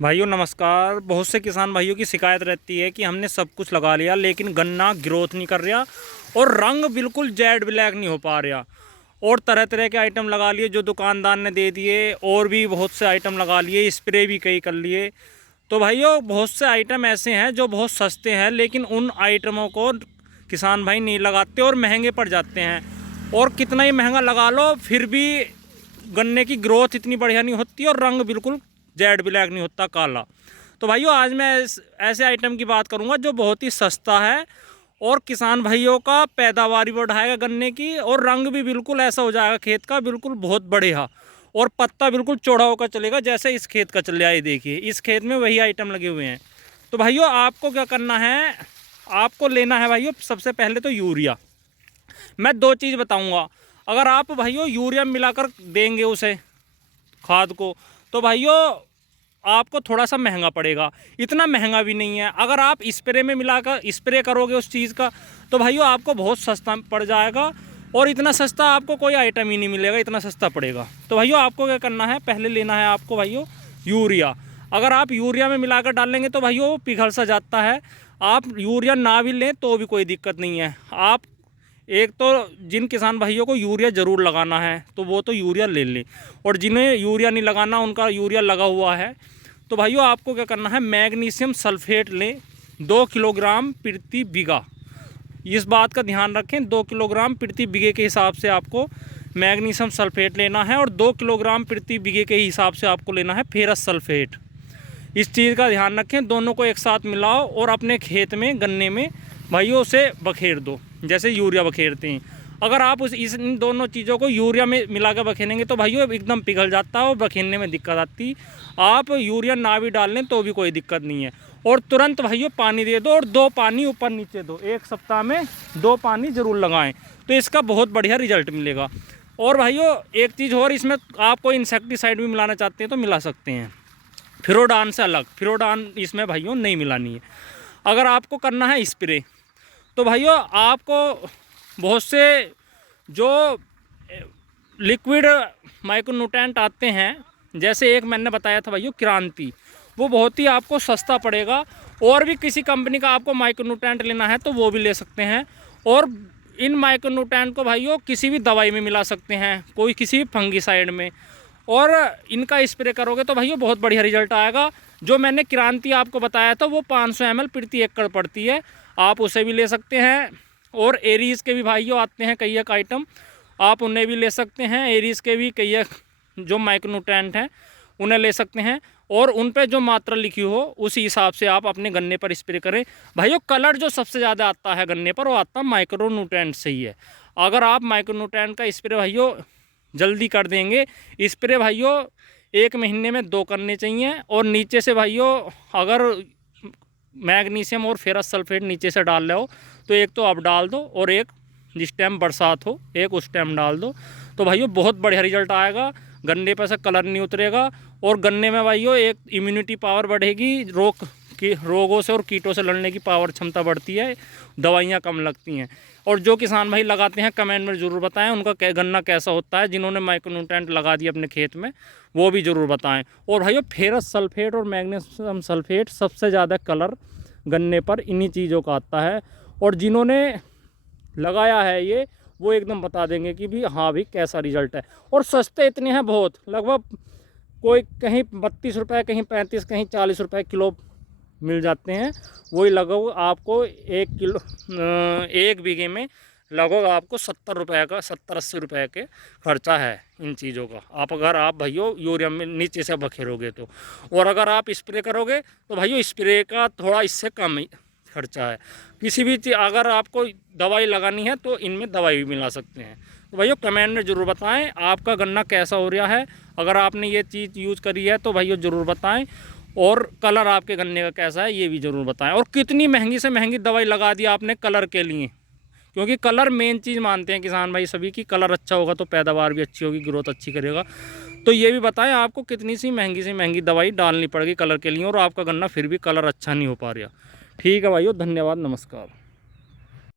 भाइयों नमस्कार। बहुत से किसान भाइयों की शिकायत रहती है कि हमने सब कुछ लगा लिया लेकिन गन्ना ग्रोथ नहीं कर रहा और रंग बिल्कुल जेड ब्लैक नहीं हो पा रहा। और तरह तरह के आइटम लगा लिए जो दुकानदार ने दे दिए, और भी बहुत से आइटम लगा लिए, स्प्रे भी कई कर लिए। तो भाइयों बहुत से आइटम ऐसे हैं जो बहुत सस्ते हैं लेकिन उन आइटमों को किसान भाई नहीं लगाते और महंगे पड़ जाते हैं। और कितना ही महंगा लगा लो फिर भी गन्ने की ग्रोथ इतनी बढ़िया नहीं होती और रंग बिल्कुल जेड ब्लैक नहीं होता, काला। तो भाइयों आज मैं ऐसे आइटम की बात करूंगा जो बहुत ही सस्ता है और किसान भाइयों का पैदावार भी बढ़ाएगा गन्ने की, और रंग भी बिल्कुल ऐसा हो जाएगा खेत का बिल्कुल बहुत बढ़िया, और पत्ता बिल्कुल चौड़ा होकर चलेगा जैसे इस खेत का चल रहा है। देखिए इस खेत में वही आइटम लगे हुए हैं। तो भाइयों आपको क्या करना है, आपको लेना है भाइयों सबसे पहले तो यूरिया। मैं दो चीज़ बताऊंगा। अगर आप भाइयों यूरिया मिलाकर देंगे उसे खाद को तो भाइयों आपको थोड़ा सा महंगा पड़ेगा, इतना महंगा भी नहीं है। अगर आप स्प्रे में मिलाकर स्प्रे करोगे उस चीज़ का तो भाइयों आपको बहुत सस्ता पड़ जाएगा, और इतना सस्ता आपको कोई आइटम ही नहीं मिलेगा, इतना सस्ता पड़ेगा। तो भाइयों आपको क्या करना है, पहले लेना है आपको भाइयों यूरिया। अगर आप यूरिया में मिलाकर डालेंगे तो भाइयों वो पिघल सा जाता है। आप यूरिया ना भी लें तो भी कोई दिक्कत नहीं है। आप एक तो जिन किसान भाइयों को यूरिया ज़रूर लगाना है तो वो तो यूरिया ले लें, और जिन्हें यूरिया नहीं लगाना उनका यूरिया लगा हुआ है तो भाइयों आपको क्या करना है, मैग्नीशियम सल्फेट लें 2 किलोग्राम प्रति बीघा। इस बात का ध्यान रखें, 2 किलोग्राम प्रति बीघे के हिसाब से आपको मैग्नीशियम सल्फेट लेना है, और 2 किलोग्राम प्रति बीघे के हिसाब से आपको लेना है फेरस सल्फेट। इस चीज़ का ध्यान रखें, दोनों को एक साथ मिलाओ और अपने खेत में गन्ने में भाइयों उसे बखेर दो जैसे यूरिया बखेरते हैं। अगर आप इन दोनों चीज़ों को यूरिया में मिलाकर बखेरेंगे तो भाइयों एकदम पिघल जाता है और बखेरने में दिक्कत आती। आप यूरिया ना भी डाल लें तो भी कोई दिक्कत नहीं है। और तुरंत भाइयों पानी दे दो, और 2 पानी ऊपर नीचे दो, 1 सप्ताह में 2 पानी ज़रूर लगाएं तो इसका बहुत बढ़िया रिजल्ट मिलेगा। और भाइयों एक चीज़ और, इसमें आप कोई इंसेक्टिसाइड भी मिलाना चाहते हैं तो मिला सकते हैं, फिरोडान से अलग। फिरोडान इसमें भाइयों नहीं मिलानी है। अगर आपको करना है स्प्रे तो भाइयों आपको बहुत से जो लिक्विड माइक्रोन्यूट्रेंट आते हैं, जैसे एक मैंने बताया था भाइयों क्रांति, वो बहुत ही आपको सस्ता पड़ेगा। और भी किसी कंपनी का आपको माइक्रोन्यूट्रेंट लेना है तो वो भी ले सकते हैं। और इन माइक्रोन्यूट्रेंट को भाइयों किसी भी दवाई में मिला सकते हैं, कोई किसी भी फंगीसाइड में, और इनका स्प्रे करोगे तो भाइयों बहुत बढ़िया रिजल्ट आएगा। जो मैंने क्रांति आपको बताया था वो 500 ml प्रति एकड़ पड़ती है, आप उसे भी ले सकते हैं। और एरीज़ के भी भाइयों आते हैं कई एक आइटम, आप उन्हें भी ले सकते हैं। एरीज़ के भी कई एक जो माइक्रोन्यूट्रेंट हैं उन्हें ले सकते हैं, और उन पे जो मात्रा लिखी हो उसी हिसाब से आप अपने गन्ने पर स्प्रे करें। भाइयों कलर जो सबसे ज़्यादा आता है गन्ने पर वो आता है माइक्रोन्यूट्रेंट से ही है। अगर आप माइक्रोन्यूट्रेंट का स्प्रे भाइयों जल्दी कर देंगे, स्प्रे भाइयों 1 महीने में 2 करने चाहिए। और नीचे से भाइयों अगर मैग्नीशियम और फेरस सल्फेट नीचे से डाल रहे हो तो एक तो आप डाल दो, और एक जिस टाइम बरसात हो एक उस टाइम डाल दो, तो भाइयों बहुत बढ़िया रिजल्ट आएगा। गन्ने पर से कलर नहीं उतरेगा, और गन्ने में भाइयों एक इम्यूनिटी पावर बढ़ेगी, रोगों से और कीटों से लड़ने की पावर क्षमता बढ़ती है, दवाइयाँ कम लगती हैं। और जो किसान भाई लगाते हैं कमेंट में ज़रूर बताएं उनका गन्ना कैसा होता है, जिन्होंने माइक्रोन्यूट्रेंट लगा दिया अपने खेत में वो भी ज़रूर बताएं। और भाइयों फेरस सल्फेट और मैग्नीशियम सल्फेट सबसे ज़्यादा कलर गन्ने पर इन्हीं चीज़ों का आता है, और जिन्होंने लगाया है ये वो एकदम बता देंगे कि भी हाँ भी कैसा रिजल्ट है। और सस्ते इतने हैं बहुत, लगभग कोई कहीं 32 रुपये, कहीं 35, कहीं 40 रुपये किलो मिल जाते हैं। वही लगभग आपको 1 बीघे में लगभग आपको 70 रुपये का, 70-80 रुपये के खर्चा है इन चीज़ों का। अगर आप भाइयों यूरिया में नीचे से बखेरोगे तो, और अगर आप स्प्रे करोगे तो भाइयों स्प्रे का थोड़ा इससे कम ही खर्चा है। किसी भी चीज़ अगर आपको दवाई लगानी है तो इनमें दवाई भी मिला सकते हैं। तो भाइयों कमेंट में ज़रूर बताएं आपका गन्ना कैसा हो रहा है। अगर आपने ये चीज़ यूज़ करी है तो भाइयों ज़रूर बताएं, और कलर आपके गन्ने का कैसा है ये भी ज़रूर बताएं। और कितनी महंगी से महंगी दवाई लगा दी आपने कलर के लिए, क्योंकि कलर मेन चीज़ मानते हैं किसान भाई सभी की। कलर अच्छा होगा तो पैदावार भी अच्छी होगी, ग्रोथ अच्छी करेगा। तो ये भी बताएं आपको कितनी सी महंगी दवाई डालनी पड़ेगी कलर के लिए, और आपका गन्ना फिर भी कलर अच्छा नहीं हो पा रहा। ठीक है भाइयों, धन्यवाद, नमस्कार।